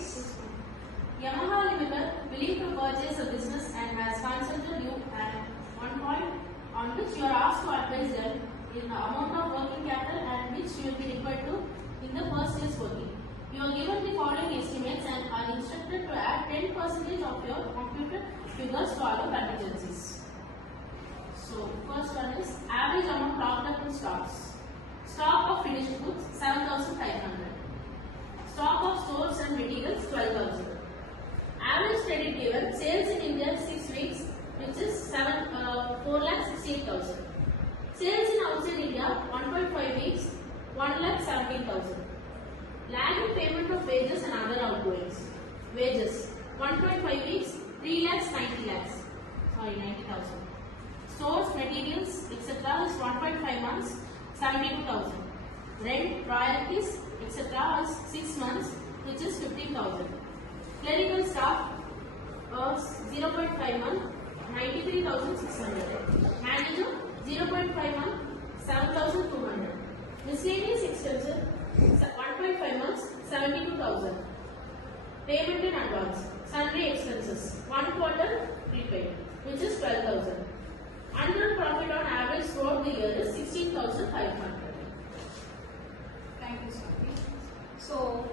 Next. Yamaha Limited willing to purchase a business and has consulted you at one point on which you are asked to advise them in the amount of working capital and which you will be required to in the first year's working. You are given the following estimates and are instructed to add 10% of your computed figures to other contingencies. So, first one is average amount locked up in stocks. Stock of finished goods 7,500. Stock of stores and materials 12,000. Average credit given sales in India 6 weeks, which is 4,68,000. Sales in outside India 1.5 weeks, 1,17,000. Lagging payment of wages and other outgoings. Wages 1.5 weeks, 90,000. Stores, materials, etc. is 1.5 months, 72,000. Rent, royalties, etc. is 6 months, which is 15,000. Clerical staff 0.5 month, 93,600. Manager 0.5 month, 7,200. Miscellaneous expenses 1.5 months, 72,000. Payment in advance. Sundry expenses 1 quarter prepaid, which is 12,000. Annual profit on average throughout the year is 16,500. Thank you, Swami. So,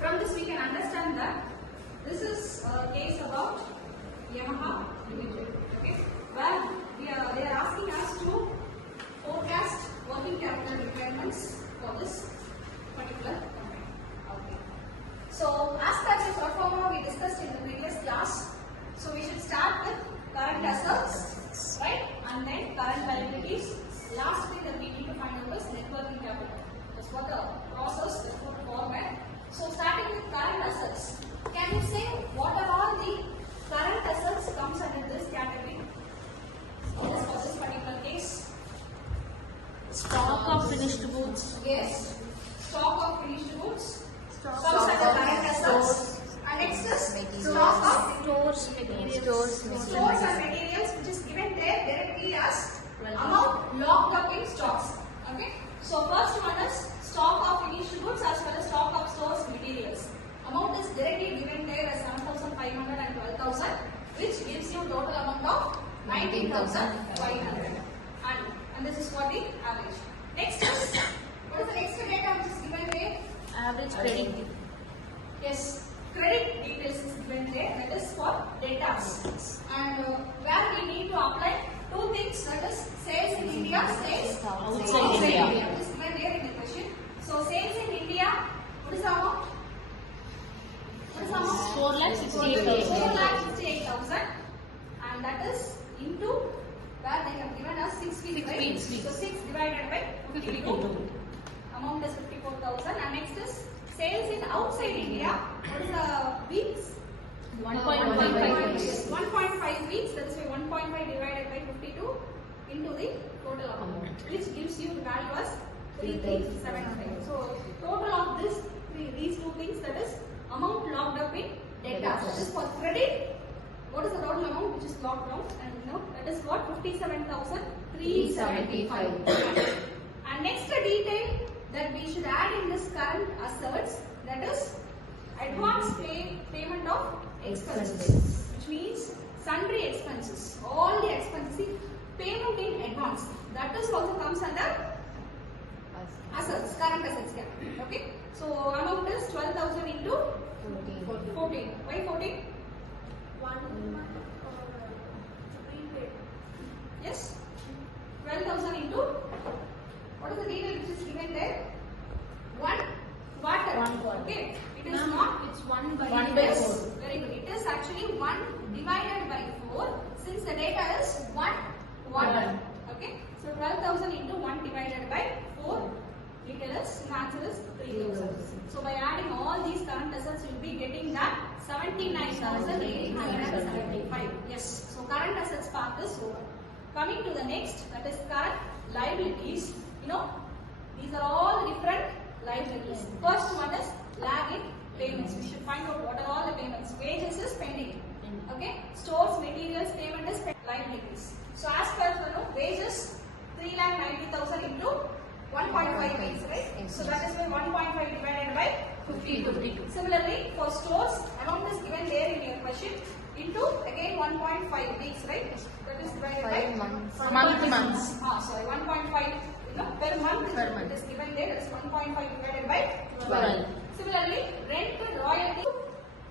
from this we can understand that this is a case about Yamaha Limited, okay, where they are asking us to forecast working capital requirements for this particular company. Okay. So, as per the proforma we discussed in the previous class, so we should start with current assets, right, and then current liabilities. Last thing that we need to find out is net working capital. That's what the process, that's what the format. So, starting with current assets, can you say what are all the current assets comes under this category? For this particular case. Stock of finished goods. Yes. Stock of finished goods comes under current assets. And next is stock of stores and materials, which is given there directly as amount locked up in stocks. Okay. So first one is stock of finished goods as well as stock of stores and materials. Amount is directly given there as 7,500 and 12,000, which gives you total amount of 19,500. And this is for the average. Next is, what is the next data which is given there? Average credit. Yes, credit details is given there, that is for debtors. And where we need to apply two things, that is sales in India, sales outside India. It is given there in the question. So sales in India, what is the amount? What is the amount? 4,68,000. And that is into where they have given us 6 weeks, right? So 6 divided by 52. Amount is 54,000. And next is sales in outside India. What is the weeks? 1.5 weeks. 1.5 weeks. That's why 1.5 divided by 52 into the total amount, which gives you the value as 3,375. So total of these two things, that is amount locked up in debtors. That is for credit. What is the total amount which is locked down? And that is what? 57,375. And next detail that we should add in this current assets, that is advance payment of expenses, which means sundry expenses, all the expenses, payment in advance. That is also comes under assets, current assets category. Okay. So amount is 12,000 into 14. Why 14? 1 month prepaid. Yes. 12,000 into, what is the detail which is given there? 1 quarter. Okay. It is not, it's 1 by 4. Very good. It is actually 1 divided by 4, since the data is 1 quarter. Okay. So 12,000 into 1 divided by 4. Detail is, the answer is 3,000. So by adding all these current assets, you will be getting that 79,875. Yes. So current assets part is over. Coming to the next, that is current liabilities. These are all different liabilities. First one is lagging payments. We should find out what are all the payments. Wages is pending. Okay. Stores, materials, payment is liabilities. So as per wages, 3,90,000 into 1.5 weeks, right? So that is why 1.5 divided by 52. Similarly, for stores, amount is given there in your question into again 1.5 weeks, right? That is divided by months. 1.5 per month. It is given there. That is 1.5 divided by 12. Similarly, rent and royalty.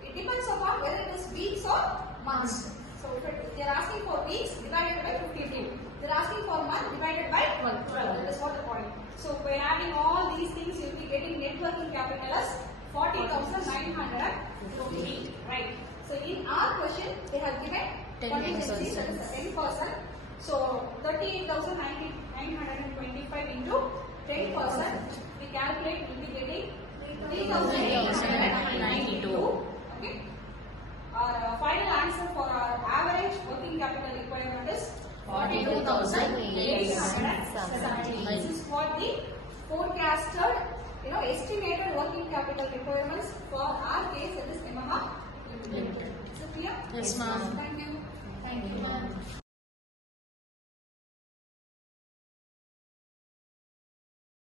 It depends upon whether it is weeks or months. So if they are asking for weeks divided by 52. They are asking for month divided by 12. That is what the point. So by adding all these things, you will be getting net working capital as 40,950. Right. So in our question, they have given contingencies, that is 10%. So 38,925 into 10%. We calculate, we will be getting 3,892. Okay. Our final answer for our average working capital requirement is 42,870. This is what the forecasted, estimated working capital requirements for our case, that is Yamaha Limited. Is it clear? Yes, ma'am. Thank you. Thank you, ma'am.